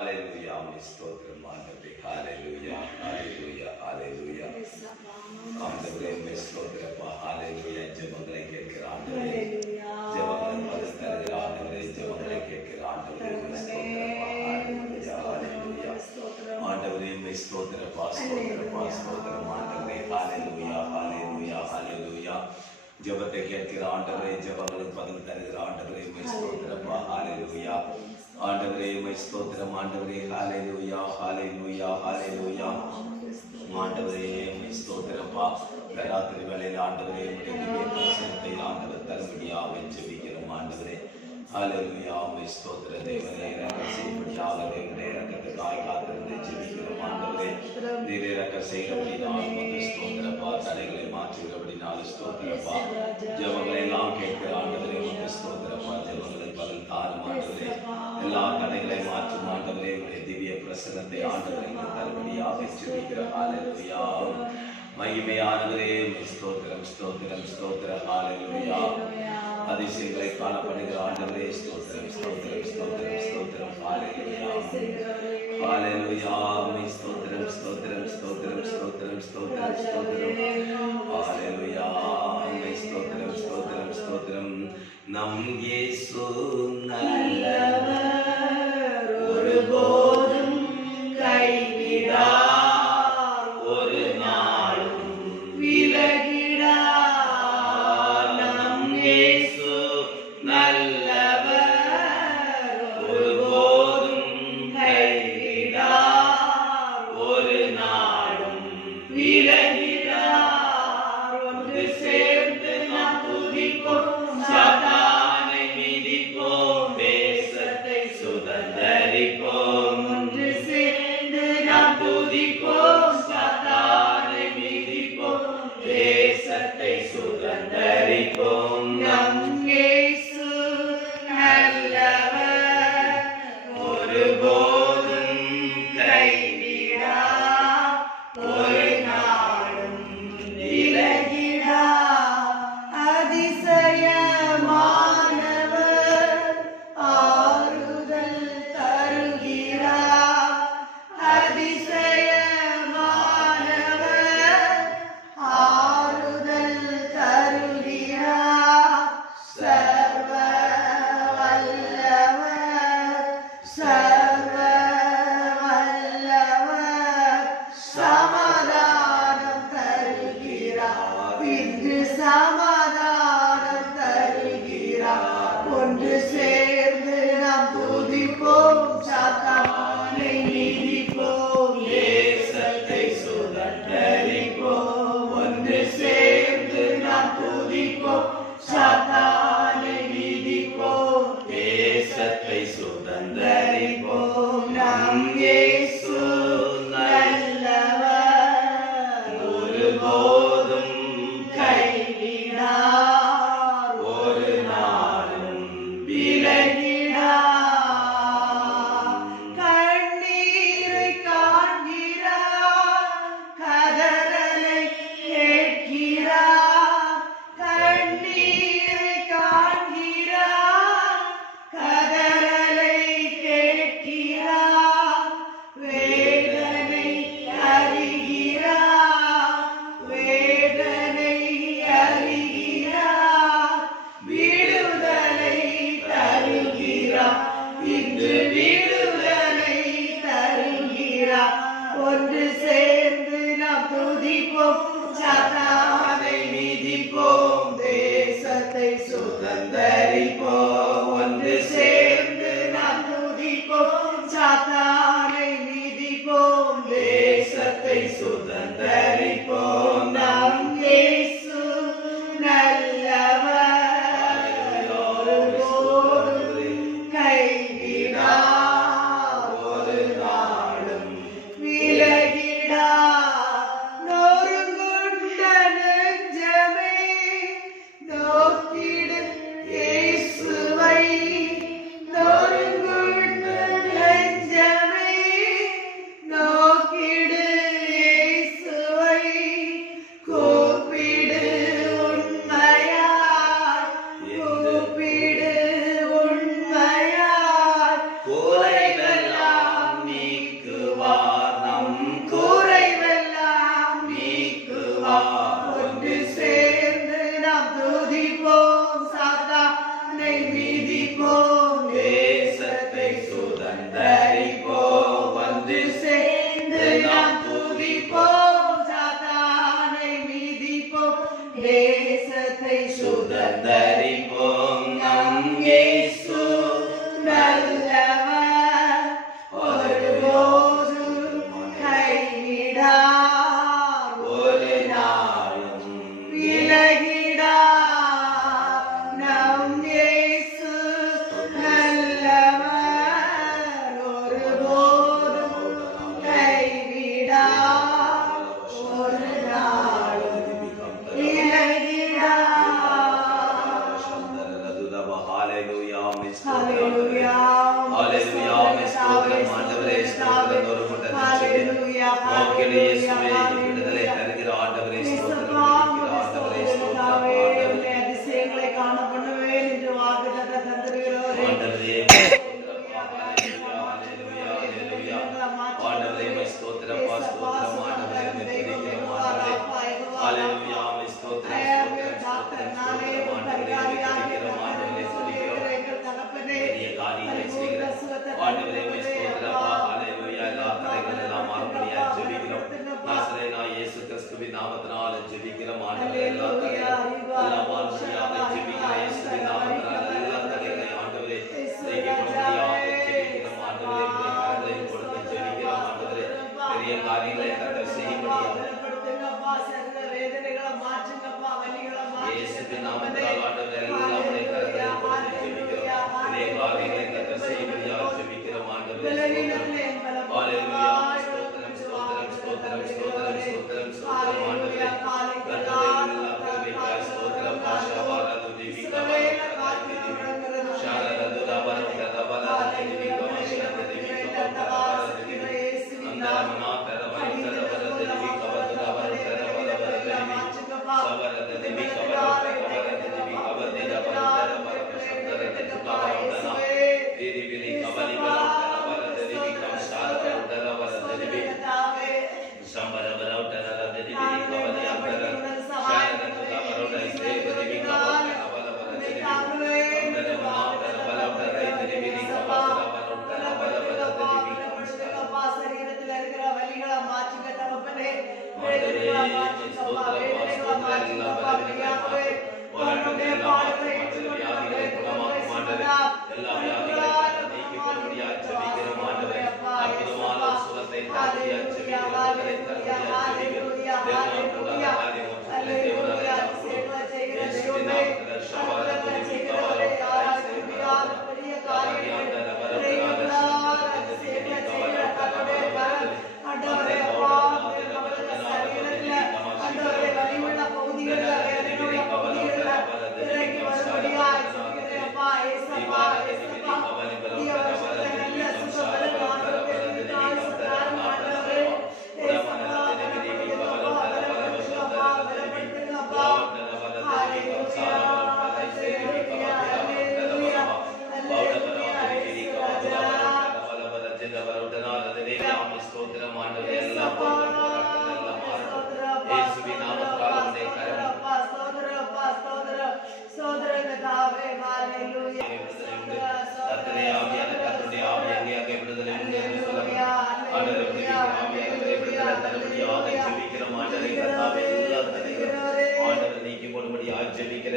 Hallelujah, ஸ்தோத்திரம் ஆண்டவரே. ஹalleluya, ஹalleluya, ஹalleluya. ஆண்டவரே ஸ்தோத்திரப்பா. ஹalleluya. ஜெபங்களை கேட்கிற ஆண்டவரே, ஜெபங்களை பதில் தருகிற ஆண்டவரே, ஜெபங்களை கேட்கிற ஆண்டவரே ஸ்தோத்திரப்பா. ஹalleluya, ஹalleluya. ஆண்டவரே ஸ்தோத்திரப்பா, ஸ்தோத்திரப்பா, ஸ்தோத்திரம் ஆண்டவரே. ஹalleluya, ஹalleluya, ஹalleluya. ஜெபத்தை கேட்கிற ஆண்டவரே, ஜெபங்களுக்கு பதில் தருகிற ஆண்டவரே ஸ்தோத்திரப்பா. ஹalleluya. ஆண்டவரே ஸ்தோத்திரம் ஆண்டவரே. ஹalleluya, ஹalleluya, ஹalleluya. ஆண்டவரே ஸ்தோத்திரப்பா. ராத்திரி வேளையில் ஆண்டவரே உம்முடைய திவ்ய பிரசன்னத்தை ஆண்டவர் தரும்படியாக ஜெபிக்கிறோம் ஆண்டவரே. ஹalleluya, ஸ்தோத்திர தேவனே, இரக்கம் செய்யும்படியாக தேவனே இரக்கத்துக்காய் காத்திருந்து ஜெபிக்கிறோம் ஆண்டவரே. நீர் இரக்கம் செய்கிறபடினால் உமக்கு ஸ்தோத்திரப்பா. தடைகளை மாற்றுகிறபடினால் ஸ்தோத்திரப்பா. ஜெபங்களை எல்லாம் கேட்கிற ஆண்டவரே உமக்கு ஸ்தோத்திரப்பா. ஜெபங்களை பதில் தாரும் ஆண்டவரே. எல்லா தடைகளை மாற்றும் ஆண்டவரே உடைய திவ்ய பிரசன்னத்தை ஆண்டவரை தரும்படியாக ஜெபிக்கிற ஹalleluya. மகிமையானவரே ஸ்தோத்திரம், ஸ்தோத்திரம், ஸ்தோத்திரம். ஹalleluya. அதிசயங்களை காணப்படுகிற ஆண்டவரே ஸ்தோத்திரம், ஸ்தோத்திரம், ஸ்தோத்திரம், ஸ்தோத்திரம். ஹalleluya, ஹalleluya. ஸ்தோத்திரம், ஸ்தோத்திரம், ஸ்தோத்திரம், ஸ்தோத்திரம், ஸ்தோத்திரம், ஸ்தோத்திரம். ஹalleluya. ஸ்தோத்திரம், ஸ்தோத்திரம், ஸ்தோத்திரம். நம் இயேசு நல்லவர், ஒருபோதும் கைவிடார், ஒரு நாளும் விலகிடார். நம் இயேசு நல்லவர், ஒருபோதும் கைவிடார், ஒரு நாளும் விலகிடார். ஒன்று சேர்ந்து நாம் துதிப்போம், சாத்தானை மிதிப்போம், தேசத்தை சுதந்தரிப்போம். ஒன்று சேர்ந்து நாம் துதிப்போம், சாத்தானை மிதிப்போம், தேசத்தை சுதந்தரிப்போம். நம் இயேசு நல்லவர், ஒருபோதும் கைவிடார், ஒரு நாளும் விலகிடார். அதிசயமானவர், ஆறுதல் தருகிறார். அதிசயமானவர், ஆறுதல் தருகிறார். சர்வ வல்லவர், சர்வ வல்லவர், சமாதானம் தருகிறார். இன்று சமாதானம் தருகிறார். ஒன்று சேர்ந்து நாம் துதிப்போம், சாத்தானை மிதிப்போம், தேசத்தை சுதந்தரிப்போம். ஒன்று சேர்ந்து நாம் துதிப்போம், சாத்தானை மிதிப்போம், தேசத்தை சுதந்தரிப்போம். நம் இயேசு நல்லவர், ஒருபோதும் கைவிடார், ஒரு நாளும் விலகிடார். கண்ணீரை காண்கிறார், கதறலை கேட்கிறார். கண்ணீரை காண்கிறார், கதறலை ஹalleluya ஹalleluya ஸ்தோத்திரம் ஆண்டவரே ஸ்தோத்திரம் தோறுமுட்ட ஹalleluya நோக்கிலே இயேசுவே விடுதலை தருகிற ஆண்டவரே ஸ்தோத்திரம் ஆண்டவரே ஸ்தோத்திரம் அதிசயங்களை காண பண்ணுவேன் என்று வாக்குத்தத்தம் தந்திருக்கிறவரே ஆண்டவரே ஆண்டவரே ஸ்தோத்திரம் ஸ்தோத்திரம் ஆண்டவரே துதிக்கிறோம் ஆண்டவரே ஹalleluya ஸ்தோத்திரம் ஸ்தோத்திரம் ஆண்டவரே துதிக்கிறோம் ஆண்டவரே துதிக்கிறோம் பெரிய காரியங்களை செய்கிற ஆண்டவரே ஸ்தோத்திரம் ஹalleluya எல்லா தடைகள் எல்லாம் மாறும்படியா ஜெபிக்கிறோம் நாசரேயனாகிய இயேசு கிறிஸ்துவின் நாமத்தினால ஜெபிக்கிறோம் ஆண்டவரே எல்லா தடைகள் எல்லாம் மாறும்படியா ஜெபிக்கிறோம் இயேசுவின் நாமத்தினால எல்லா தடைகளை ஆண்டவரே நீக்கிக்கொள்ளும்படியா ஜெபிக்கிறோம் ஆண்டவரே கரங்களை கொடுத்து ஜெபிக்கிறோம் ஆண்டவரே பெரிய காரியங்களை கர்த்தர் செய்யும்படியா இயேசுவின் நாமத்தினால ஆண்டவரே எல்லாம் கரங்களை கொடுத்து ஜெபிக்கிறோம் பெரிய காரியங்களை கர்த்தர் செய்யும்படியா ஜெபிக்கிறோம் ஆண்டவரே ஹalleluya ஸ்தோத்திரம் ஸ்தோத்திரம் ஸ்தோத்திரம் ஸ்தோத்திரம் ஸ்தோத்திரம் ஸ்தோத்திரம் ஆண்டவரே கர்த்தரே எல்லா கருணைக்காய் ஸ்தோத்திரம் பாஷாவாரா துதிவிகா ஷாரது ரபரம் ததபலா துதிவிகா ஷாரது துதிவிகா ததபலா துதிவிகா அந்தரமனா தரவரி ததபலா துதிவிகா ததபலா ததபலா துதிவிகா சபர துதிவிகா ததபலா துதிவிகா ததபலா ததபலா சந்தர துதிவிகா உடனா தேதிவிலி கபலி பலா ததபலா துதிவிகா ஷாரது ததபலா துதிவிகா சம்பர பரௌட ததபலா துதிவிகா கபலி அந்தர ஷாரது ததபலா துதிவிகா ததபலா துதிவிகா அந்தரமனா ததபலா துதிவிகா ததபலா துதிவிகா சரீரத்தில் இருக்கிற வலிகளை மாற்றுங்க தகப்பனே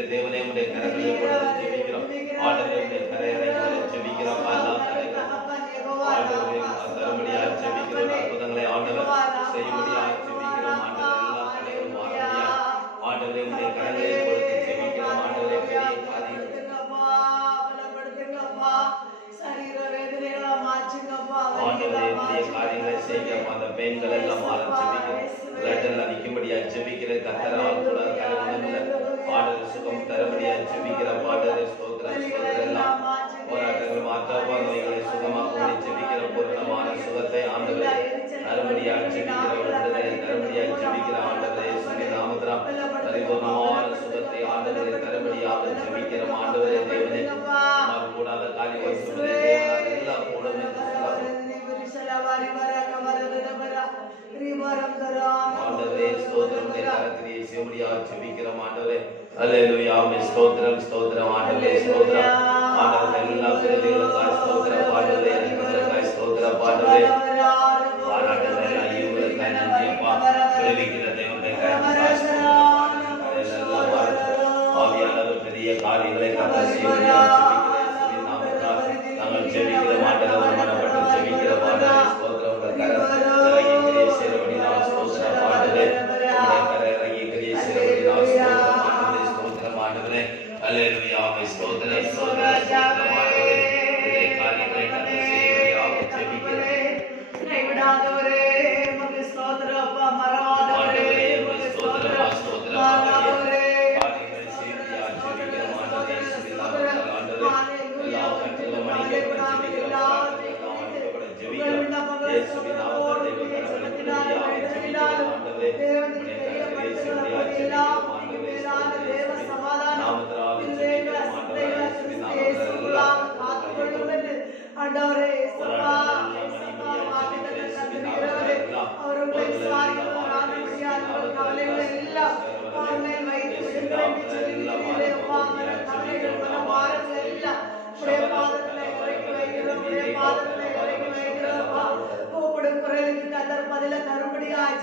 தேவனே உடைய கரங்களில் கொடுத்து ஜெபிக்கிறோம் ஆண்டவரே உடைய கரையறைகளை ஜெபிக்கிறோம் எல்லா தடைகளும் ஆண்டவரே தரும்படியாக ஜெபிக்கிறோம் அற்புதங்களை ஆண்டவர் செய்யும்படியாக ஜெபிக்கிறோம் ஆண்டவர் எல்லா தடைகளும் மாறும்படியாக ஆண்டவரே உடைய கரங்களில் கொடுத்து ஜெபிக்கிறோம் ஆண்டவரே பெரிய காரியங்கள் ஆண்டவரே பெரிய காரியங்களை செய்கிறோம் அந்த பெண்கள் எல்லாம் மாற ஜெபிக்கிறோம் பிளட் எல்லாம் நிற்கும்படியாக ஜெபிக்கிற கத்தரால் கூட ஆண்டவர் சுகம் தரும்படியாக ஜெபிக்கிறோம் ஆண்டவரே ஸ்தோத்திரம் ஸ்தோத்திரம் எல்லாம் போராட்டங்கள் மாற்றாவா நோய்களை சுகமாக்கும்படி ஜெபிக்கிற பூர்ணமான சுகத்தை ஆண்டவரே தரும்படியாக ஜெபிக்கிறோம் விடுதலை தரும்படியாக ஜெபிக்கிறோம் ஆண்டவரே இயேசுவின் நாமத்தினால் பரிபூர்ணமான சுகத்தை ஆண்டவரே தரும்படியாக ஜெபிக்கிறோம் ஆண்டவரே தேவனே உம்மால் கூடாத காரியம் ஒன்றுமில்லை தேவனால் எல்லாம் கூடும் என்று ஆண்டவரே ஸ்தோத்திரம் கரத்திலே செய்யும்படியாக ஜெபிக்கிறோம் ஆண்டவரே ஹல்லேலூயா ஸ்தோத்திரம் ஸ்தோத்திரம் ஆண்டவரே ஸ்தோத்திரம் ஆண்டவரே எல்லா கிருபைகளுக்காய் ஸ்தோத்திரம் ஆண்டவரே அன்புக்காய் ஸ்தோத்திரம் ஆண்டவரே பாராட்டுகிற எல்லா ஈவுகளுக்காய் நன்றி அப்பா விடுவிக்கிற தேவனுடைய கரத்திற்காய் ஸ்தோத்திரம் ஆவியானவர் பெரிய காரியங்களை கர்த்தர் செய்யும்படியாக ஜெபிக்கிறேன் நாமத்தால் நாங்கள் ஜெபிக்கிற ஆண்டவர் மனப்பட்டு ஜெபிக்கிற ஆண்டவரே ஸ்தோத்திரம் உங்கள் கரம் இறங்கி சேரபடி நான் ஸ்தோத்திரம் ஆண்டவரே உங்கள் கரம் இறங்கி சேரபடி நான் ஸ்தோத்திரம் ஆண்டவரே ஸ்தோத்திரம் ஆண்டவரே ஹல்லேலூயா ஸ்தோத்திரம் ஸ்தோத்திரம்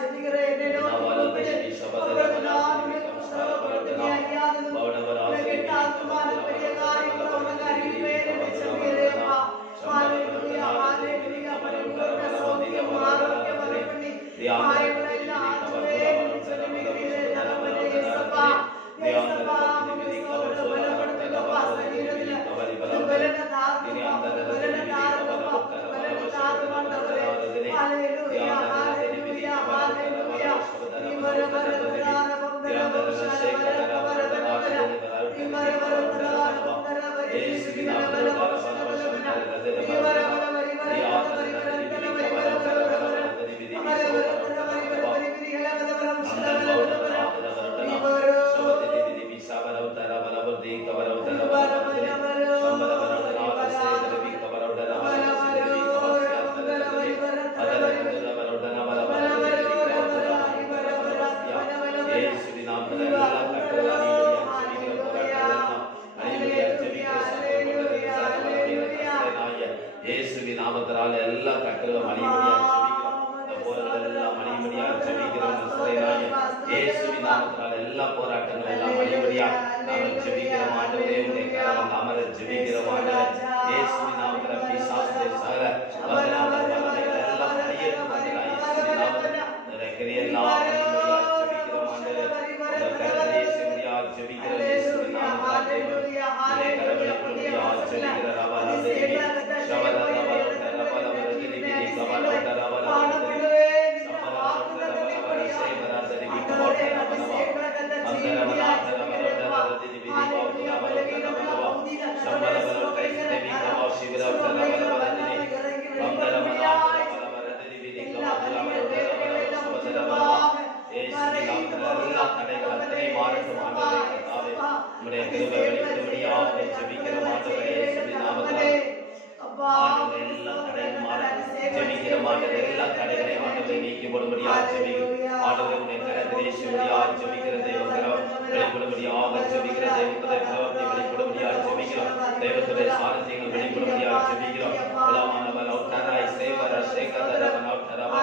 ஜெபிக்கிறேன். என்னோடு கூப்பிடு. அப்பொழுது நான் உனக்கு உத்தரவு கொடுத்து நீ அறியாததும் உனக்கு எட்டாததுமான பெரிய காரியங்களை உனக்கு அறிவிப்பேன் என்று சொல்கிறேன்ப்பா. ஹalleluya, ஹalleluya. பரிபூரண சௌக்கியம், ஆரோக்கியம் வரப்பண்ணி காயங்களை எல்லாம் ஆற்றுவேன் என்று சொல்லுகிறீரே தகப்பனே. இயேசுப்பா, இயேசுப்பா, உமக்கு ஸ்தோத்திரம். பலப்படுத்துங்கப்பா சரீரத்தில். புது பலனை தாருங்கப்பா, புது பலனை தாருங்கப்பா, புது பலனை தாரும் ஆண்டவரே. ஹalleluya, ஹalleluya, ஹalleluya. நீ வர வர வராரவம் தரவம் சரவர வர வர வர. நீ வர வர வராரவம் தரவரி இயேசுவின் வர வர சரவர. நீ வர வர வரி வர வரி வர தரவரி வர வர வர வர. வர வர தரவரி வர வரி விரிகள வர வர சரவர வர வர. நீ வர நாமத்தினால எல்லா கட்டளும் அழிபடியாக ஜெபிக்கிறோம். போர்கள் எல்லாம் அழிபடியாக ஜெபிக்கிறோம். இயேசுவின் நாமத்தினால எல்லா போராட்டங்கள் எல்லாம் அழிபடியாக நாங்கள் ஜெபிக்கிறோம். ஆண்டவரே உம்முடைய கரம் அமர ஜெபிக்கிறோம். ஆண்டவரே இயேசுவின் நாமத்தினால பிசாசுடைய சகல வல்லமைகள் எல்லாம் அழியட்டும். ஆண்டவரே இயேசுவின் நாமத்தினால கிரியெல்லாம் அழிபடியாக ஜெபிக்கிறோம். ஆண்டவரே உம்முடைய கரத்தை இயேசுவியாக ஜெபிக்கிறோம். இயேசுவின் நாமத்தினால உம்முடைய கரங்களை புனிதமாக ஜெபிக்கிற ரவாலாதே எல்லா தடைகளையும் ஆண்டவரை நீக்கி போடும்படியாக ஜெபிக்கிறோம். ஆண்டவரை உடைய கரத்திலே சிவடியாக ஜெபிக்கிற தெய்வம் வெளிப்படும்படியாக ஜெபிக்கிற தெய்வத்தை பிரவர்த்தி வெளிப்படும்படியாக ஜெபிக்கிறோம். தெய்வத்துடைய சாரத்தியங்கள் வெளிப்படும்படியாக ஜெபிக்கிறோம். குலமானவன் அவுட்டராய் சேவர சேகரவன் அவுட்டரவன்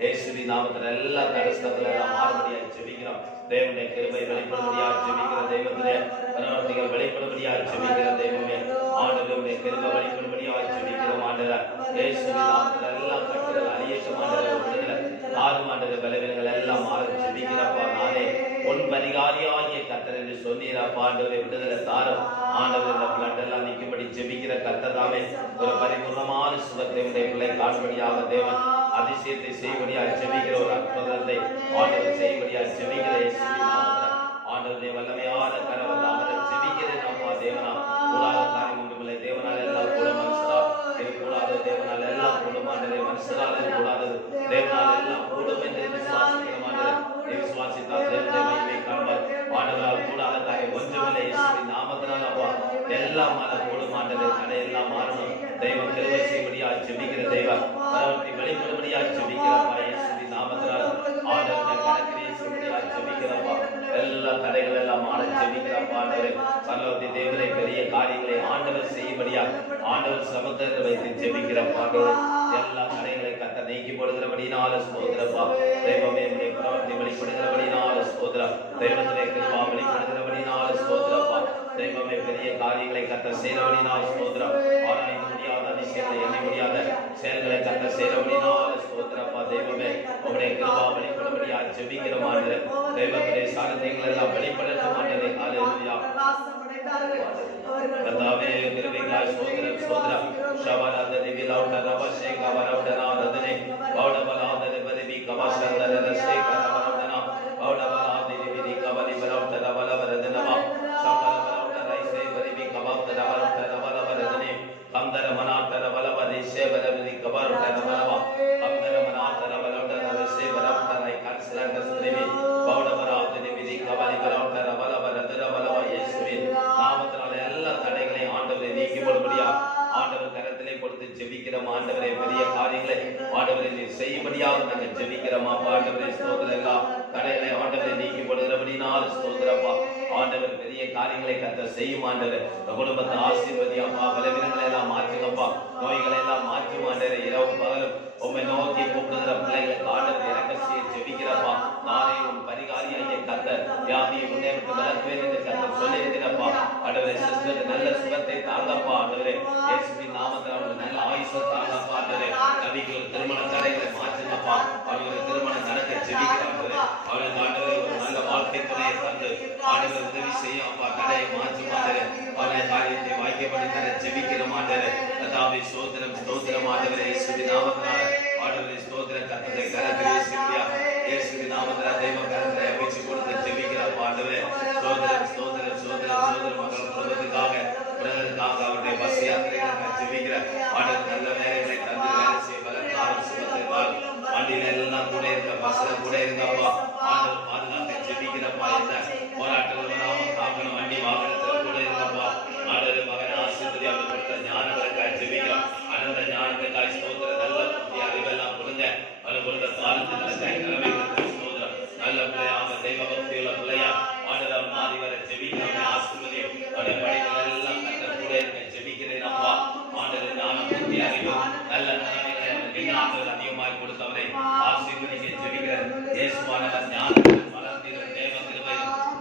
இயேசுவின் நாமத்தில் எல்லா தடஸ்தங்களை மாறுபடியாக ஜெபிக்கிறோம். தேவனுடைய கிருபை வெளிப்படும்படியாக ஜெபிக்கிற தெய்வத்திலே பிரவர்த்திகள் வெளிப்படும்படியாக ஜெபிக்கிற தெய்வமே ஆண்டவருடைய கிருபை வெளிப்படும்படியாக ஜெபிக்கிறோம். ஆண்டவர் இயேசுவின் நாமத்தில் எல்லா கட்டுகள் அழியட்டும். ஆண்டவர் விடுதலை தாரும். ஆண்டவர் பலவீனங்கள் எல்லாம் மாற ஜெபிக்கிறப்பா. நானே உன் பரிகாரியாகிய கர்த்தர் என்று சொன்னீரப்பா. ஆண்டவரை விடுதலை தாரும். ஆண்டவர் இந்த பிளட் எல்லாம் நீக்கும்படி ஜெபிக்கிற கர்த்தர் தாமே ஒரு பரிபூர்ணமான சுகத்தை உடைய பிள்ளை காணும்படியாக தேவன் அதிசயத்தை செய்வடியாக ஜெபிக்கிற ஒரு அற்புதத்தை ஆண்டவர் செய்வடியாக ஜெபிக்கிற இயேசுவின் நாமத்தில் ஆண்டவருடைய வல்லமையான கரவல் அமர ஜெபிக்கிறேன். அப்பா தேவனா கூடாத காரியம் ஒன்றுமில்லை. தேவனால் எல்லாம் கூட மனுஷரால் இது கூடாத. தேவனால் எல்லாம் கூடும். ஆண்டவரே மனுஷரால் இது கூடாதது. தேவனால் எல்லாம் கூடும் என்று விசுவாசிக்கிற ஆண்டவரே விசுவாசித்தால் தேவனுடைய மகிமை காண்பார். ஆண்டவரால் கூடாத காரியம் ஒன்றுமில்லை. இயேசுவின் நாமத்தினால் அப்பா எல்லாம் மன கூடும். ஆண்டவரே தடை எல்லாம் மாறணும். தெய்வம் கிருபை செய்வடியாக ஜெபிக்கிற தெய்வம் பிரவர்த்தி வெளிப்படும்படியாக ஜெபிக்கிறப்பா. இயேசுவின் நாமத்தினால் ஆண்டவருடைய கரத்திலே செய்வடியாக ஜெபிக்கிறப்பா. எல்லா தடைகள் எல்லாம் மாற ஜெபிக்கிறப்பா. ஆண்டவரே பரலோகத்தின் தேவனை பெரிய காரியங்களை ஆண்டவர் செய்யும்படியாக ஆண்டவர் சமுத்திரத்தில் வைத்து ஜெபிக்கிறப்பா. எல்லா தடைகளை கத்த நீக்கி போடுகிறபடினால ஸ்தோத்திரப்பா. தெய்வமே உடைய பிரவர்த்தி வெளிப்படுகிறபடினால ஸ்தோத்திரம். தெய்வத்திலே கிருபா வெளிப்படுகிறபடினால ஸ்தோத்திரப்பா. தெய்வமே பெரிய காரியங்களை கத்த செய்கிறபடினால ஸ்தோத்திரம். ஆராய்ந்து முடியாத அதிசயங்களை எண்ண முடியாத செயல்களை கத்த செய்கிறபடினால ஸ்தோத்திரப்பா. தெய்வமே உடைய கிருபா வெளிப்படும்படியாக ஜெபிக்கிற ஆண்டவரே தெய்வத்திலே சாரத்தியங்கள் எல்லாம் வெளிப்படட்டும். ஆண்டவரே ஹல்லேலூயா. கர்த்தாவே கிருபையாய் ஸ்தோத்திரம் ஸ்தோத்திரம். ஷபரததி விலௌடரவ சேகவரவடனாதனே பௌடபலாதனே பரிவி கவசந்தரத சேகரவரவடனா பௌடபலாதனே விதி கவலி பலௌடரவலவரதனவா சம்பரவலௌடரை சேவரிவி கவப்தரவரவரவரதனே கந்தர மனாத்தரவலவரி சேவரவிதி கவரவரவரவா கந்தர மனாத்தரவலௌடர சேவரவரரை கன்சலகஸ்திரிவி பௌடபலாதனே விதி கவலி பலௌடரவலவரதனவலவா. இயேசுவின் நாமத்தினால எல்லா தடைகளையும் ஆண்டவரை நீக்கி போடும்படியா ஆண்டவர் கரத்திலே கொடுத்து ஜெபிக்கிற ஆண்டவரே பெரிய காரியங்களை செய்யும்படியாக நாங்கள் ஜெபிக்கிறோம் அப்பா. ஆண்டவரே ஸ்தோத்திரம். எல்லாம் தடைகளை ஆண்டவரை நீக்கி போடுகிறபடினால் ஸ்தோத்திரப்பா. ஆண்டவர் பெரிய காரியங்களை கர்த்தர் செய்யும் ஆண்டவர். இந்த குடும்பத்தை ஆசீர்வதி அப்பா. பலவீனங்களை எல்லாம் மாற்றுங்கப்பா. நோய்களை எல்லாம் மாற்றும் ஆண்டவரே. இரவு பகலும் உம்மை நோக்கி கூப்பிடுகிற பிள்ளைகளுக்கு ஆண்டவர் இறக்க செய்ய ஜெபிக்கிறப்பா. நானே உன் பரிகாரியாகிய கர்த்தர், வியாதியை முன்னே விட்டு விலக்குவேன் என்று கர்த்தர் சொல்லியிருக்கிறப்பா. ஆண்டவரே சிஸ்டருக்கு நல்ல சுகத்தை தாங்கப்பா. ஆண்டவரே இயேசுவின் நாமத்தில் அவங்களுக்கு நல்ல ஆயுசை தாங்கப்பா. ஆண்டவரே நபிக்கு திருமண தடைகளை மாற்றுங்கப்பா. அவர்களுக்கு திருமணம் நடக்க ஜெபிக்கிறாங்க. அவர்களுக்கு ஆண்டவரே ஒரு நல்ல வாழ்க்கை துணையை தந்து ஆண்டவர் உதவி செய்யும் அப்பா. தடையை மாற்றி ஆண்டவரே அவருடைய காரியத்தை வாய்க்கப்படி தர ஜெபிக்கிற ஆண்டவரே. கர்த்தாவே ஸ்தோத்திரம் ஸ்தோத்திரம் ஆண்டவரே. இயேசுவின் நாமத்தினால ஆண்டவரே ஸ்தோத்திரம். கர்த்தரை கரத்திலே இயேசுவியா இயேசுவின் நாமத்தினால தெய்வ கரத்திலே பிச்சு கொடுத்து ஜெபிக்கிறப்பா. ஆண்டவரே ஸ்தோத்திரம் ஸ்தோத்திரம் ஸ்தோத்திரம் ஸ்தோத்திரம். மக்கள் குடும்பத்துக்காக உலகத்துக்காக அவருடைய பஸ் யாத்திரைகளை ஜெபிக்கிற ஆண்டவர் நல்ல வேலைகளை தந்து வேலை செய்ய பலத்தாரும் சுகத்தை வண்டியில எல்லாம் கூட இருக்க பஸ்ல கூட இருக்கப்பா. ஆண்டவர் பாதுகாக்க ஜெபிக்கிறப்பா. எந்த போராட்டங்கள் வராம காக்கணும். வண்டி வாகனத்துல கூட இருக்கப்பா. ஆண்டவர் மகனை ஆசீர்வதி அவர் கொடுத்த ஞானங்களுக்காக ஜெபிக்கிறோம். அந்த ஞானத்துக்காக ஸ்தோத்திரம். நல்ல புத்தி அறிவெல்லாம் கொடுங்க. அவர் கொடுத்த காலத்துக்காக கடமைகளுக்கு ஸ்தோத்திரம். நல்ல பிள்ளையாக தெய்வ பக்தியுள்ள பிள்ளையா ஆண்டவர் மாறி வர ஜெபிக்கிறவனை ஆசீர்வதி. அவருடைய படிகள் எல்லாம் கர்த்தர் கூட இருக்க ஜெபிக்கிறேன் அப்பா. ஆண்டவர் ஞானம் புத்தி அறிவு நல்ல நிலைமைகளை அவருக்கு அதிகமாய் கொடுத்தவரை ஆசீர்வதிக்க ஜெபிக்கிறேன். இயேசுவானவர் ஞானத்தில் வளர்ந்திருக்கிற தேவ கிருபை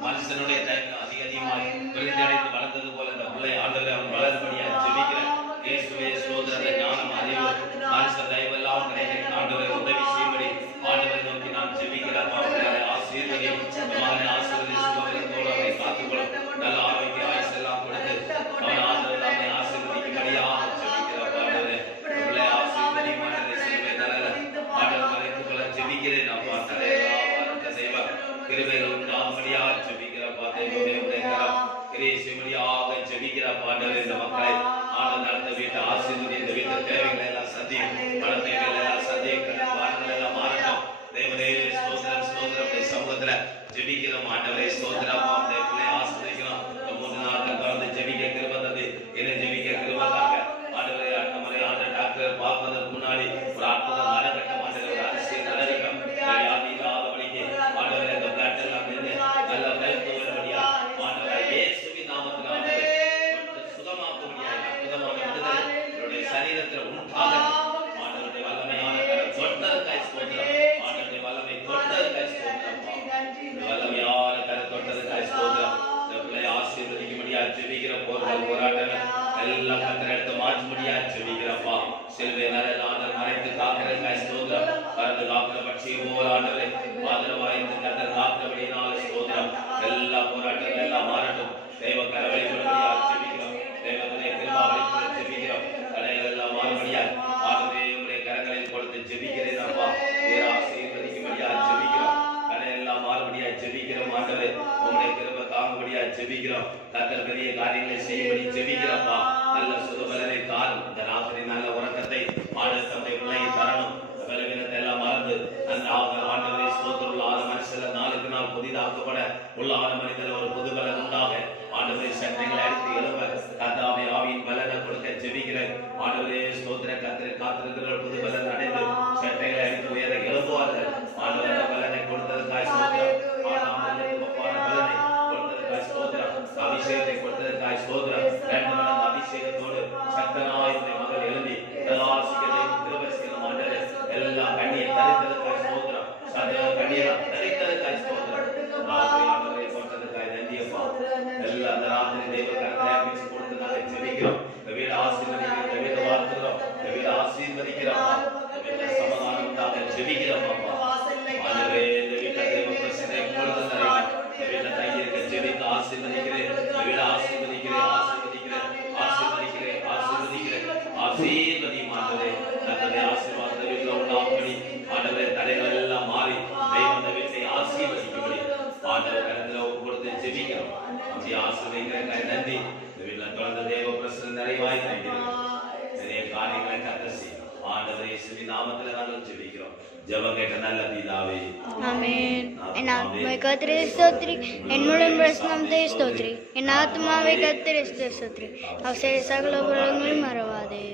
மனுஷனுடைய தயக்கம் அதிகமாய் விருந்தடைந்து வளர்ந்தது போல இந்த பிள்ளை ஆண்டவரை அவன் வளரும்படியா ஜெபிக்கிறேன். இயேசுவே ஸ்தோத்திர. ஞானம் அறிவு மனுஷ தயவெல்லாம் கிடைக்க ஆண்டவரை உதவி செய்யும்படி ஆண்டவரை நோக்கி நான் ஜெபிக்கிறேன். அவர்களை ஆசீர்வதி. மகனை ஆசீர்வதி. சுகவீனத்தோடு அவரை காத்துக்கொள்ளும். நல்ல ஆரோக்கிய ஆயுசு எல்லாம் கொடுத்து அவன் ஆண்டவர் அவனை ஆசீர்வதிக்கும்படியாக ஜெபிக்கிறேன். ஆண்டவரே பிள்ளை ஆசீர்வதி. மனதை சிலுவை தரல ஆண்டவர் மறைத்துக் கொள்ள ஜெபிக்கிறேன் அப்பா. தடையெல்லாம் தெய்வ கிருபைகள் உண்டாகும்படியாக ஜெபிக்கிறப்பா. தெய்வமே உடையகரம் கிரேசியபடியாக ஜெபிக்கிறப்பா. ஆண்டவர் இந்த மக்களை ஆண்டவர் நடந்த வீட்டை ஆசீர்வதி. இந்த வீட்டு தேவைகளை எல்லாம் சந்தியும். பல தேவைகளை எல்லாம் சந்தியும். பாடங்கள் எல்லாம் மாறட்டும். தேவனே ஸ்தோத்திரம் ஸ்தோத்திரம். சமூகத்துல ஜெபிக்கிறோம் ஆண்டவரே ஸ்தோத்திரம். பிள்ளை ஆசீர்வதிக்கிறோம். 3 நாட்கள் தொடர்ந்து ஜெபிக்க கிருபை தந்து என்னை ஜெபிக்க கிருபை தாங்க ஆண்டவரே. நம்மளை ஆண்ட டாக்டர் பார்ப்பதற்கு முன்னாடி ஒரு அற்புதம் நடக்கட்டும். ஆண்டவரே ஒரு அரசியல் நடக்கட்டும். வியாதி இல்லாதபடிக்கு ஆண்டவரே அந்த பிளட் எல்லாம் இருந்து நல்ல ஹெல்த் வரும்படியா ஆண்டவரே இயேசுவின் நாமத்தினாலே சுகமாக்கும்படியா அற்புதமான விடுதலை என்னுடைய சரீரத்தில் உண்டாகட்டும். ஆண்டவருடைய வல்லமையான கரம் தொட்டதற்காய் ஸ்தோத்திரம். ஆண்டவருடைய வல்லமை தொட்டதற்காய் ஸ்தோத்திரம். வல்லமையான கரம் தொட்டதற்காய் ஸ்தோத்திரம். இந்த பிள்ளை ஆசீர்வதிக்கும்படியா ஜெபிக்கிற போராட்டங்கள் எல்லாம் கர்த்தர் எடுத்து மாற்றும்படியா ஜெபிக்கிறப்பா. சிலுவை நல்ல ஆண்டவர் மறைத்து காக்கிறதற்காய் ஸ்தோத்திரம். பறந்து காக்கிற பட்சியை போல ஆண்டவரே ஆதரவாய்ந்து கர்த்தர் காக்கிறபடினால ஸ்தோத்திரம். எல்லா போராட்டங்கள் எல்லாம் மாறட்டும். தெய்வ கரவழி கொள்ளும்படியா ஜெபிக்கிறோம். தெய்வத்துடைய கிருபாவளி கொண்டு ஜெபிக்கிறோம். தடைகள் எல்லாம் மாறும்படியா ஆகவே உங்களுடைய கரங்களில் கொடுத்து ஜெபிக்கிறேன் அப்பா. வேற ஆசீர்வதிக்கும்படியா ஜெபிக்கிறோம். தடையெல்லாம் மாறும்படியா ஜெபிக்கிறோம். ஆண்டவரே உங்களுடைய கிருபை தாங்கும்படியா ஜெபிக்கிறோம். கர்த்தர் பெரிய காரியங்களை செய்யும்படி ஜெபிக்கிறப்பா. நல்ல சுகபலனை தாரும். இந்த ராத்திரி நல்ல உறக்கத்தை ஆண்டவர் தம்முடைய பிள்ளையை தரணும். பலவீனத்தை எல்லாம் மறந்து நன்றாக ஆண்டவரை ஸ்தோத்திரம். ஆன மனுஷல நாளுக்கு நாள் புதிதாக்கப்பட உள்ள ஆன மனிதர் ஒரு புது பலன் உண்டாக ஆண்டவரை சட்டைகளை அடித்து எழுப்ப கர்த்தாவே ஆவியின் பலனை கொடுக்க ஜெபிக்கிறேன். ஆண்டவரே ஸ்தோத்திர. கர்த்தரை காத்திருக்கிற புது பலன் அடைந்து சட்டைகளை அடித்து உயர எழுப்புவார்கள். ஆண்டவர பலனை கொடுத்ததற்காய் ஸ்தோத்திரம். பலனை கொடுத்ததற்காய் ஸ்தோத்திரம். அபிஷேகத்தை கொடுத்ததற்காய் ஸ்தோத்திரம். 2 மடங்கு அபிஷேகத்தோடு சக்தனாய் மகள் எழுதி ஆசிரியத்தை திருவசியம் ஆண்டவரே எல்லாம் கண்ணியை தரித்ததற்காய் ஸ்தோத்திரம். சகல கண்ணியை தரித்ததற்காய் ஸ்தோத்திரம். ஆண்டவரை கொடுத்ததற்காய் நன்றியப்பா. எல்லா அந்த ராத்திரி தெய்வ கர்த்தரை பிடிச்சு கொடுத்து நாங்கள் ஜெபிக்கிறோம். இந்த வீடு ஆசீர்வதிக்கிறோம். இந்த வீடு வாழ்த்துகிறோம். இந்த வீடு ஆசீர்வதிக்கிறோம். இந்த வீட்டுல சமாதானம் உண்டாக ஜெபிக்கிறோம் அப்பா. ஆண்டவரே இந்த வீட்டுல தெய்வ பிரச்சனை பொழுது நிறைவேறும். இந்த வீட்டுல தங்கி இருக்க ஜெபித்து ஆசீர்வதிக்கிறேன். இந்த வீடு ஆசீர்வதிக்கிறேன். ஆசீர்வதிக்கிறேன். ஆசீர்வதிக்கிறேன். ஆசீர்வதிக்கிறேன். ஆசீர்வதியும் ஆண்டவரே. நல்ல ஆசீர்வாத வீட்டுல உண்டாகும்படி ஆண்டவரே தடைகள் எல்லாம் மாறி தெய்வம் இந்த வீட்டை ஆசீர்வதிக்கும்படி ஆண்டவர் கரத்துல ஒப்பு கொடுத்து ஜெபிக்கிறோம். அப்படி ஆசீர்வதிக்கிறேன். நன்றி. இந்த வீட்டுல தொடர்ந்து தேவ பிரசன்னம் நிறைவாய் தங்கியிருக்கிறோம். நிறைய காரியங்களை கர்த்தர் செய்யும். ஆண்டவரே இயேசுவின் நாமத்தில் நாங்கள் ஜெபிக்கிறோம். ஜெபம் கேட்ட நல்ல பிதாவே ஆமென். என் ஆத்மாவை கர்த்தரை ஸ்தோத்திரி. என் முழு பிரசன்னத்தை ஸ்தோத்திரி. என் ஆத்மாவை கர்த்தரை ஸ்தோத்திரி. அவர் செய்த சகல உபகாரங்களையும் மறவாதே.